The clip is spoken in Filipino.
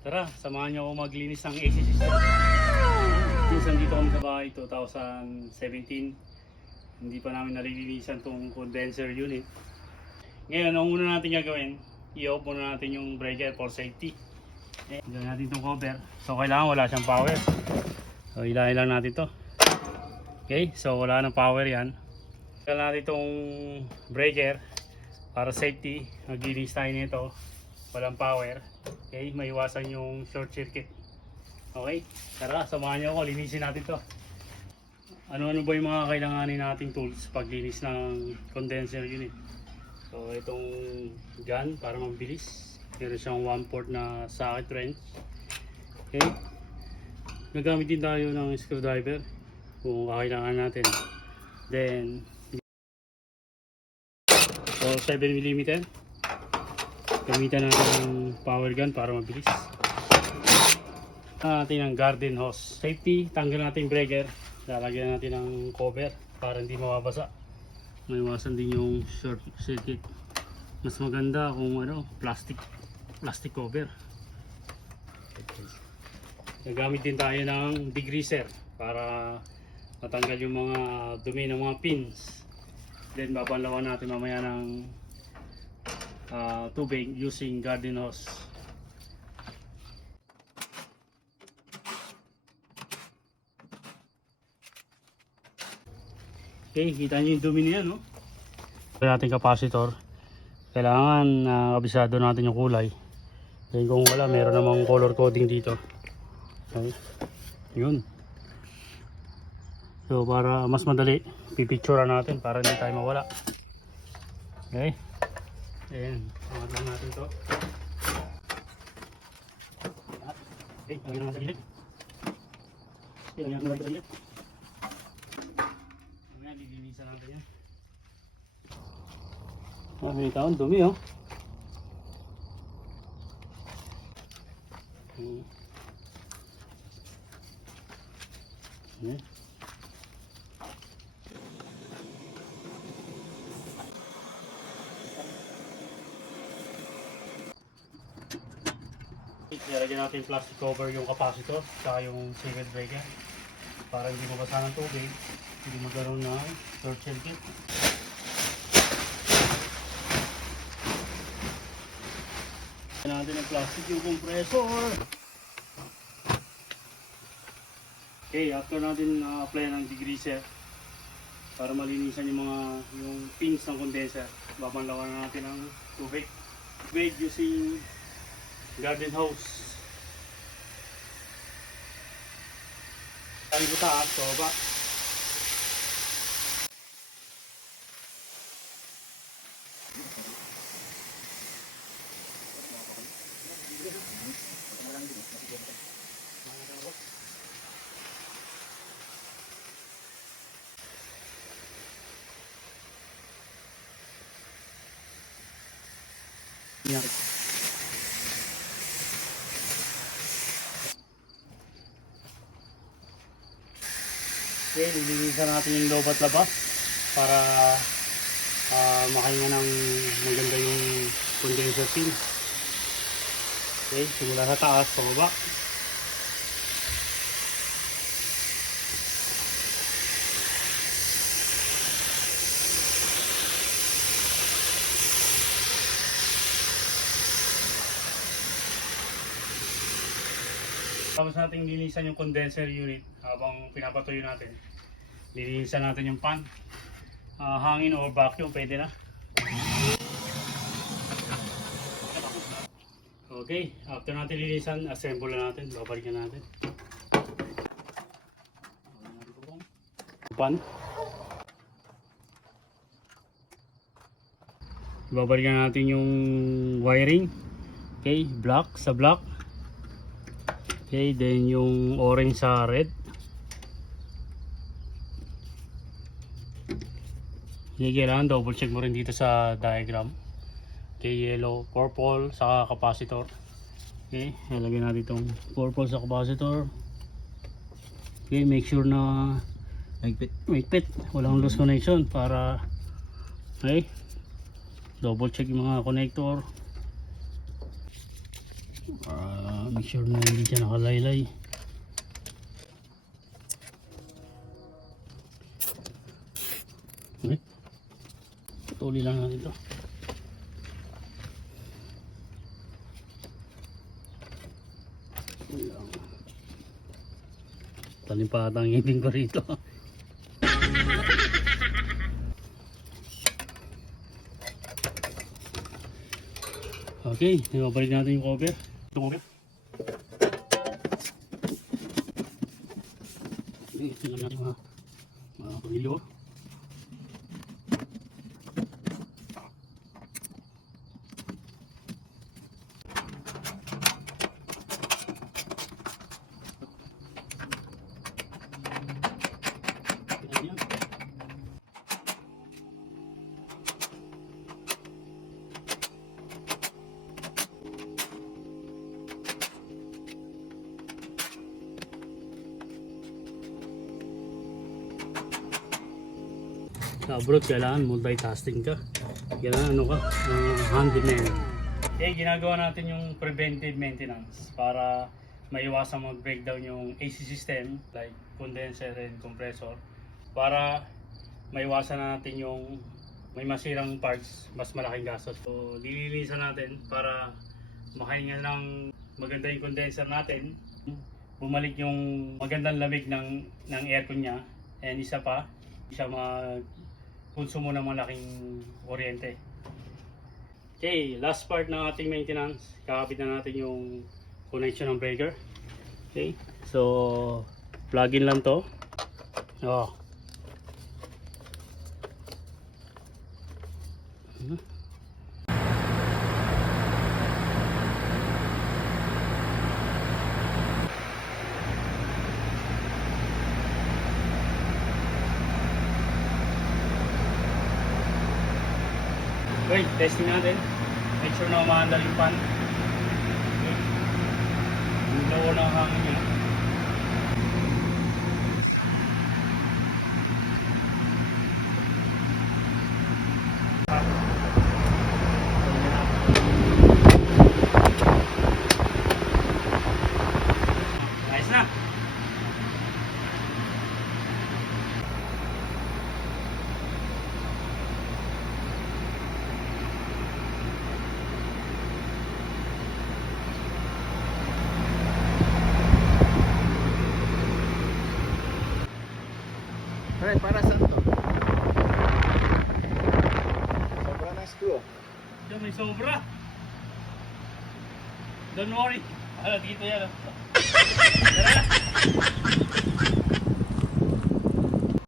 Tara, samahan niyo ako maglinis ng AC system. Since nandito kami sa bahay 2017, hindi pa namin nalilinisan tong condenser unit. Ngayon, ang una natin gagawin, i-off muna natin yung breaker for safety. Gawin natin itong cover. So kailangan wala siyang power. So ilahin lang natin to. Okay, so wala nang power yan. Kailangan natin itong breaker para safety. Maglinis tayo nito. Walang power. Okay, maiwasan yung short circuit. Okay, tara, samahan niyo ako, linisin natin to. Ano-ano ba yung mga kailanganin nating tools pag linis ng condenser unit? So itong gun para mabilis. Meron siyang 1/4 na socket wrench. Okay, nagamit din tayo ng screwdriver kung kailangan natin. Then so 7mm. Gamitan natin ng power gun para mabilis. Natin ang garden hose. Safety, tanggal natin yung breaker. Lalagyan natin ng cover para hindi mababasa. Maiwasan din yung short circuit. Mas maganda kung plastic cover. Nagamit din tayo ng degreaser para matanggal yung mga dumi ng mga pins. Then babanlawan natin mamaya ng tubig using garden hose. Okay, kita nyo yung dumi niya, no? Kaya natin capacitor, kailangan kabisado natin yung kulay. Then kung wala, meron namang color coding dito. Okay, yun. So para mas madali, pipicturean natin para hindi tayo mawala. Okay. Ayan, angat lang natin to. Okay, lagyan naman sa gilid. Okay, lagyan naman sa gilid. Ayan, lilinisan natin yan. May taon, dumi oh. Ayan. Nilagyan natin plastic cover yung capacitor saka yung circuit breaker para hindi mabasa ng tubig, hindi magkaroon ng short circuit. Lagyan natin ng plastic yung compressor. Okay, after natin apply ng degreaser para malinisan yung pins ng condenser, babanlawan natin ng tubig using garden hose. Tayo sa taas, so baba. Yan. Okay, lilinisan natin yung loob at labas para makahinga ng maganda yung condenser pin. Okay, simula sa taas, sa baba. Tapos natin linisan yung condenser unit habang pinapatuyo natin. Linisan natin yung pan. Hangin or vacuum, pwede na. Okay, after natin linisan, assemble na natin. Babalikan natin. Pan. Babalikan natin yung wiring. Okay, black sa black. Okay, then yung orange sa red. Okay, kailangan double check mo rin dito sa diagram. Okay, yellow, purple, saka capacitor. Okay, ilagay natin itong purple sa capacitor. Okay, make sure na maigpit, walang loose connection para double check yung mga connector. Make sure na hindi siya nakalaylay. Okay. Patuloy lang natin ito. Talim pa ata ang ngipin ko rito. Okay, ibabalik natin yung cover. Itong cover. Okay, tingnan natin mga pamilyo. Sa abroad, kailangan multitasking ka. Kailangan ano ka, handyman. Okay, ginagawa natin yung preventive maintenance para maiwasan mag-breakdown yung AC system like condenser and compressor para maiwasan natin yung may masirang parts, mas malaking gastos. So, lilinisan natin para makahinga ng maganda yung condenser natin, bumalik yung magandang lamig ng aircon niya, and isa pa, siya konsumo ng malaking kuryente. Okay, last part ng ating maintenance. Kakapit na natin yung connection ng breaker. Okay, so plug in lang to. Oh. Okay, testing natin. Make sure na umaandar yung pan. Okay. Yung lower na ang hangin niya. Nice na. Alright, para saan to? Sobra ng screw. Diyan may sobra. Don't worry. Dito yan. Tara na.